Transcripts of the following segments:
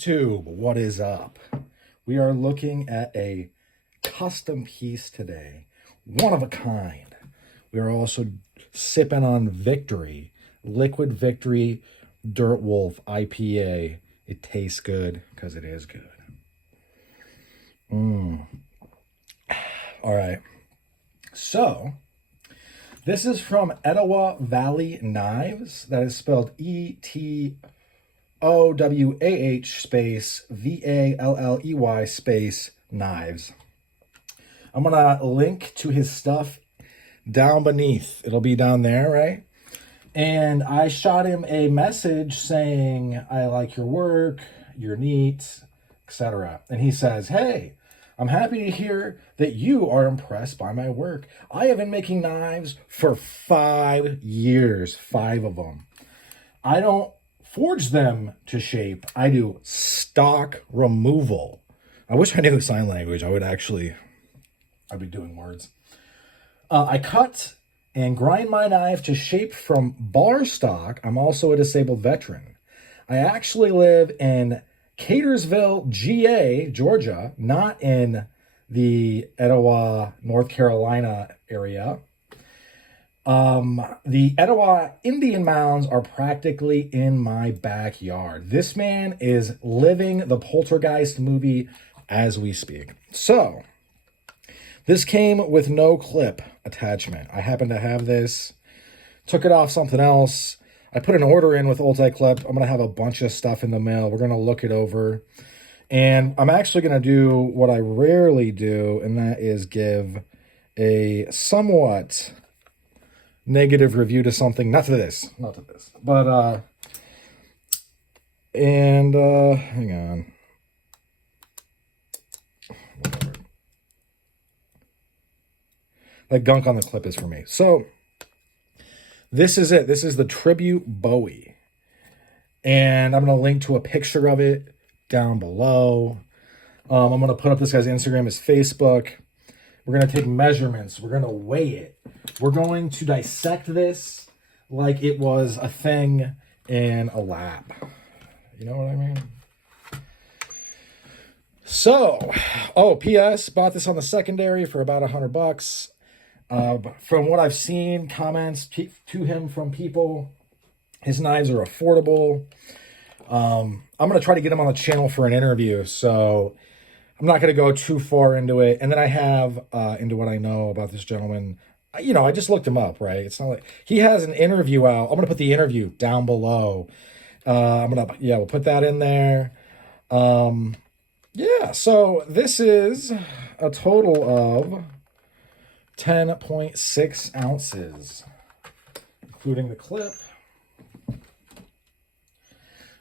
YouTube, what is up? We are looking at a custom piece today, one of a kind. We are also sipping on Victory, Liquid Victory Dirt Wolf IPA. It tastes good because it is good. All right. So, this is from Etowah Valley Knives. That is spelled ETOWAH space VALLEY space knives. I'm going to link to his stuff down beneath. It'll be down there, right? And I shot him a message saying, I like your work, you're neat, etc. And he says, hey, I'm happy to hear that you are impressed by my work. I have been making knives for 5 years, 5 of them. I don't forge them to shape. I do stock removal. I wish I knew sign language. I'd be doing words. I cut and grind my knife to shape from bar stock. I'm also a disabled veteran. I actually live in Catersville, GA, Georgia, not in the Etowah, North Carolina area. The Etowah Indian mounds are practically in my backyard. This man is living the Poltergeist movie as we speak. So, this came with no clip attachment. I happen to have this. Took it off something else. I put an order in with Ulti-Clip. I'm going to have a bunch of stuff in the mail. We're going to look it over. And I'm actually going to do what I rarely do, and that is give a somewhat negative review to something. Not to this. But, hang on. Whatever. That gunk on the clip is for me. So, this is it. This is the Tribute Bowie. And I'm going to link to a picture of it down below. I'm going to put up this guy's Instagram, his Facebook. We're going to take measurements. We're going to weigh it. We're going to dissect this like it was a thing in a lab. You know what I mean? So, P.S. Bought this on the secondary for about $100. From what I've seen, comments to him from people, his knives are affordable. I'm going to try to get him on the channel for an interview, so I'm not going to go too far into it. And then I have into what I know about this gentleman. You know, I just looked him up, right? It's not like he has an interview out. I'm going to put the interview down below. We'll put that in there. So this is a total of 10.6 ounces, including the clip.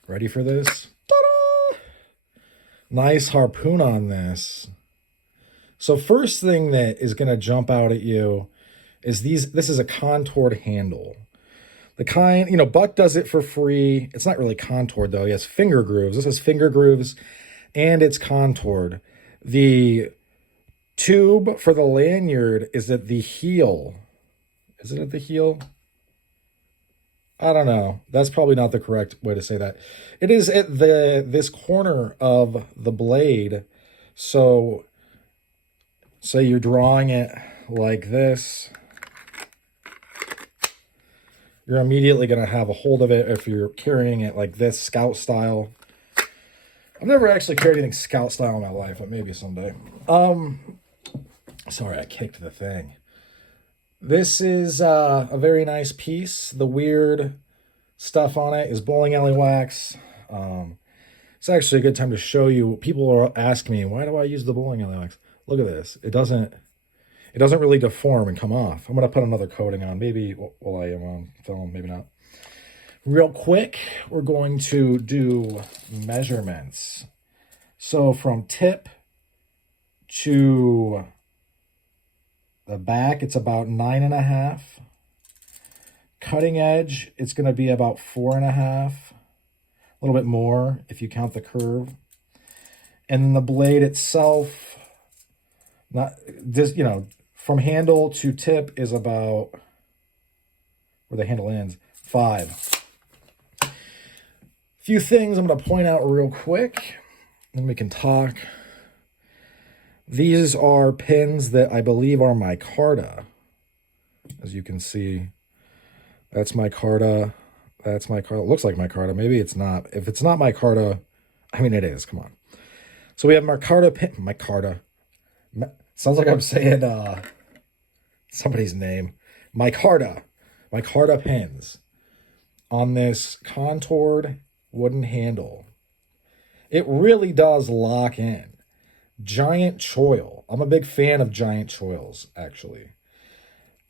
Ready for this? Ta-da! Nice harpoon on this. So first thing that is going to jump out at you is this is a contoured handle. The kind, Buck does it for free. It's not really contoured though. He has finger grooves. This has finger grooves and it's contoured. The tube for the lanyard is at the heel. Is it at the heel? I don't know. That's probably not the correct way to say that. It is at this corner of the blade. So say you're drawing it like this. You're immediately going to have a hold of it if you're carrying it like this, scout style. I've never actually carried anything scout style in my life, but maybe someday. Sorry, I kicked the thing. This is a very nice piece. The weird stuff on it is bowling alley wax. It's actually a good time to show you. People are asking me, why do I use the bowling alley wax? Look at this. It doesn't really deform and come off. I'm going to put another coating on. Maybe while I am on film, maybe not. Real quick, we're going to do measurements. So from tip to the back, it's about 9.5. Cutting edge, it's going to be about 4.5. A little bit more if you count the curve. And then the blade itself, not just, from handle to tip is about, where the handle ends, 5. few things I'm going to point out real quick, then we can talk. These are pins that I believe are micarta. As you can see, that's micarta. That's micarta. It looks like micarta. Maybe it's not. If it's not micarta, I mean, it is. Come on. So we have micarta pin. Micarta. Sounds like I'm saying somebody's name. Micarta. Micarta pins on this contoured wooden handle. It really does lock in. Giant choil. I'm a big fan of giant choils, actually.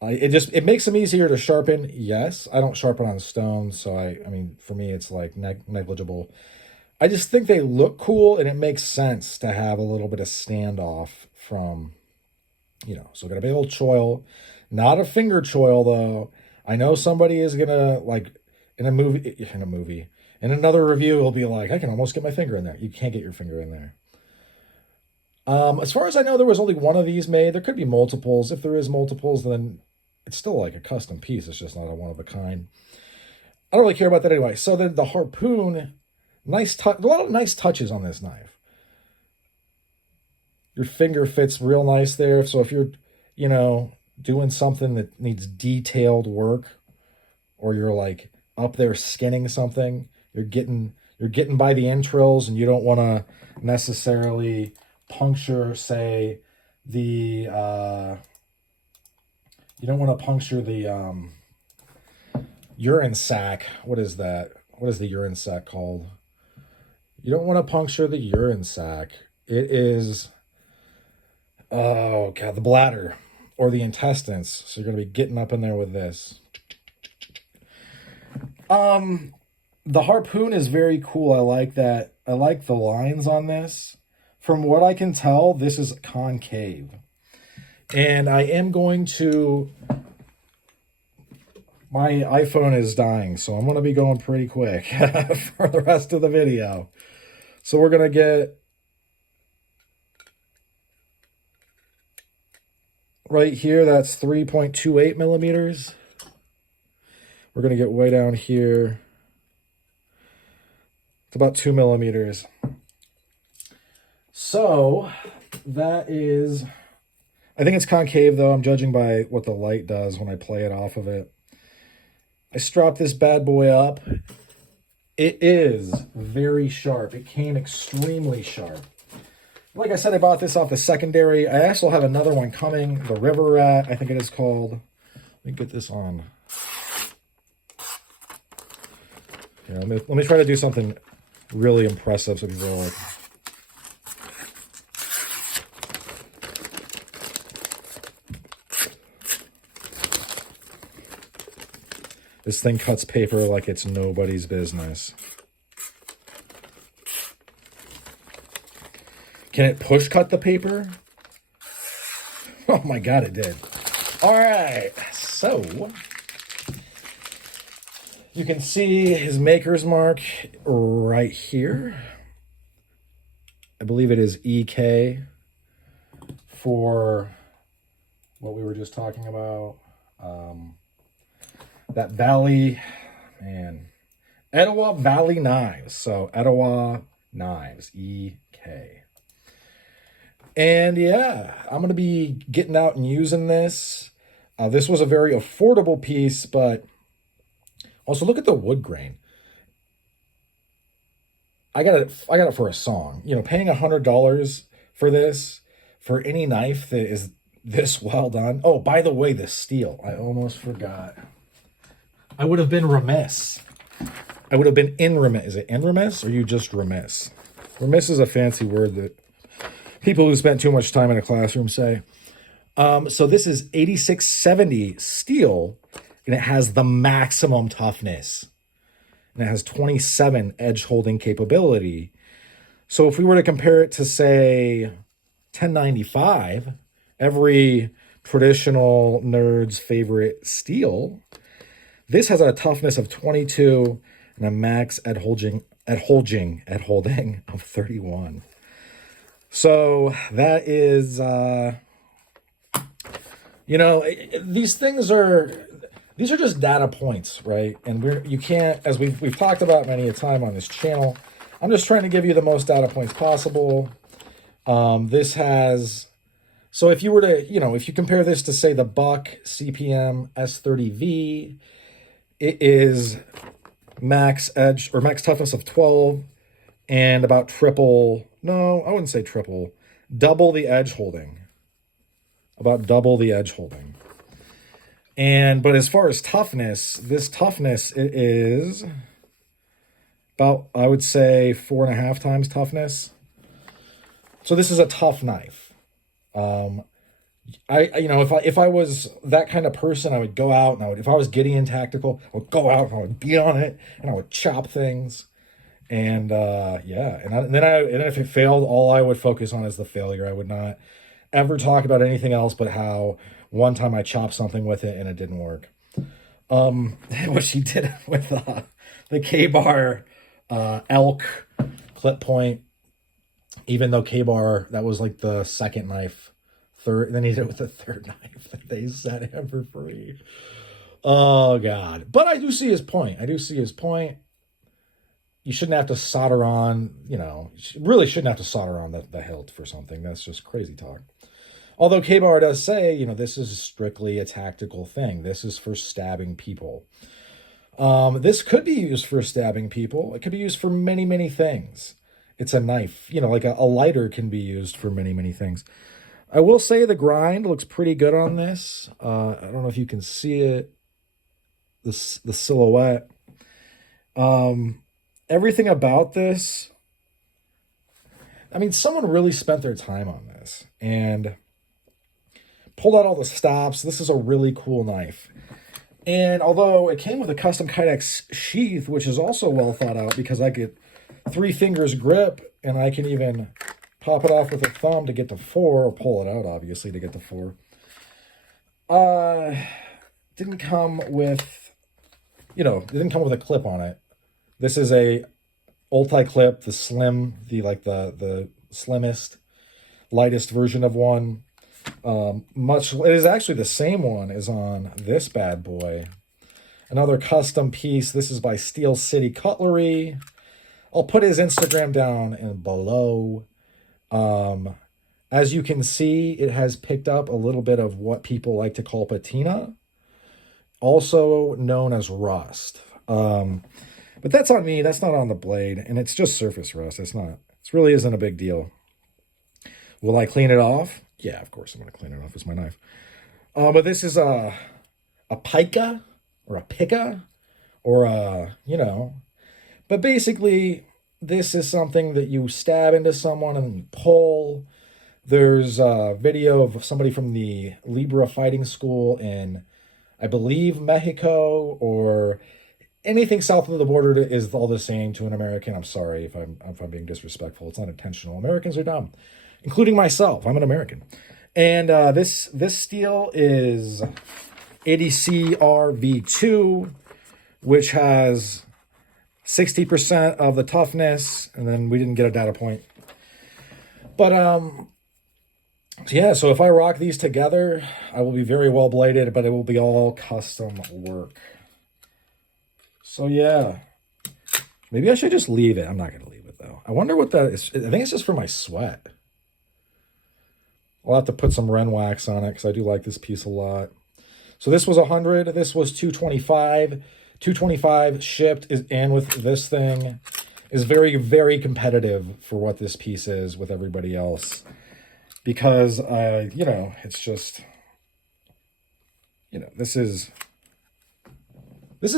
It makes them easier to sharpen. Yes, I don't sharpen on stone, so I mean, for me, it's like negligible. I just think they look cool, and it makes sense to have a little bit of standoff from, so got a big old choil, not a finger choil though. I know somebody is gonna like in another review, will be like, I can almost get my finger in there. You can't get your finger in there. As far as I know, there was only one of these made. There could be multiples. If there is multiples, then it's still like a custom piece. It's just not a one of a kind. I don't really care about that anyway. So then the harpoon, a lot of nice touches on this knife. Your finger fits real nice there. So if you're, doing something that needs detailed work, or you're like up there skinning something, you're getting by the entrails, and you don't want to necessarily puncture, say, you don't want to puncture the urine sac. What is that? What is the urine sac called? You don't want to puncture the urine sac. It is, oh God, the bladder or the intestines. So you're going to be getting up in there with this. The harpoon is very cool. I like that. I like the lines on this. From what I can tell, this is concave. And I am going to... My iPhone is dying, so I'm going to be going pretty quick for the rest of the video. So we're going to get... Right here, that's 3.28 millimeters. We're going to get way down here. It's about 2 millimeters. So that is, I think it's concave though. I'm judging by what the light does when I play it off of it. I strap this bad boy up. It is very sharp. It came extremely sharp. Like I said, I bought this off the secondary. I also have another one coming, the River Rat, I think it is called. Let me get this on. Here, let me try to do something really impressive so people are like... This thing cuts paper like it's nobody's business. Can it push cut the paper? Oh my God, it did. All right, so you can see his maker's mark right here. I believe it is EK for what we were just talking about. That Valley, man, Etowah Valley Knives. So Etowah Knives, EK. And yeah, I'm going to be getting out and using this. This was a very affordable piece, but also look at the wood grain. I got it for a song. Paying $100 for this, for any knife that is this well done. Oh, by the way, the steel. I almost forgot. I would have been remiss. I would have been in remiss. Is it in remiss or you just remiss? Remiss is a fancy word that people who spent too much time in a classroom say. So this is 8670 steel, and it has the maximum toughness. And it has 27 edge holding capability. So if we were to compare it to, say, 1095, every traditional nerd's favorite steel, this has a toughness of 22 and a max at holding of 31. So that is, these things are, these are just data points, right? And you can't, as we've talked about many a time on this channel, I'm just trying to give you the most data points possible. This has, so if you were to, if you compare this to, say, the Buck CPM S30V, it is max edge or max toughness of 12 and about triple, no, I wouldn't say triple, double the edge holding. About double the edge holding. But as far as toughness, this toughness is about, I would say, 4.5 times toughness. So this is a tough knife. If I was that kind of person, I would go out and if I was Gideon Tactical, I would go out and I would be on it and I would chop things. And then if it failed, all I would focus on is the failure. I would not ever talk about anything else but how one time I chopped something with it and it didn't work. What she did with the K-Bar elk clip point, even though K-Bar, that was like the second knife, third, then he did it with the third knife that they set him for free. Oh God. But I do see his point. You shouldn't have to solder on, you really shouldn't have to solder on the hilt for something. That's just crazy talk. Although K-Bar does say, this is strictly a tactical thing. This is for stabbing people. This could be used for stabbing people. It could be used for many, many things. It's a knife. Like a lighter can be used for many, many things. I will say the grind looks pretty good on this. I don't know if you can see it. The silhouette. Everything about this, someone really spent their time on this and pulled out all the stops. This is a really cool knife. And although it came with a custom Kydex sheath, which is also well thought out because I get 3 fingers grip and I can even pop it off with a thumb to get to 4, or pull it out, obviously, to get to 4. Didn't come with, it didn't come with a clip on it. This is a multi-clip, the slim, the slimmest, lightest version of one. It is actually the same one as on this bad boy. Another custom piece. This is by Steel City Cutlery. I'll put his Instagram down and below. As you can see, it has picked up a little bit of what people like to call patina, also known as rust. But that's on me. That's not on the blade, and it's just surface rust. It really isn't a big deal. Will I clean it off? Yeah, of course I'm going to clean it off. It's my knife. But this is a pica or a pica or But basically, this is something that you stab into someone and you pull. There's a video of somebody from the Libra Fighting School in, I believe, Mexico, or anything south of the border is all the same to an American. I'm sorry if I'm being disrespectful. It's not intentional. Americans are dumb, including myself. I'm an American. And this steel is ADCR-V2, which has 60% of the toughness, and then we didn't get a data point. But yeah, so if I rock these together, I will be very well bladed, but it will be all custom work. So yeah, maybe I should just leave it. I'm not going to leave it though. I wonder what that is. I think it's just for my sweat. I'll have to put some Ren wax on it because I do like this piece a lot. So this was 100. This was 225. 225 shipped and with this thing is very, very competitive for what this piece is with everybody else. Because, it's just, this is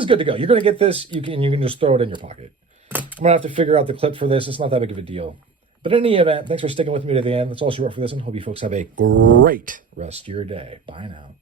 good to go. You're going to get this. You can just throw it in your pocket. I'm going to have to figure out the clip for this. It's not that big of a deal. But in any event, thanks for sticking with me to the end. That's all she wrote for this one. Hope you folks have a great rest of your day. Bye now.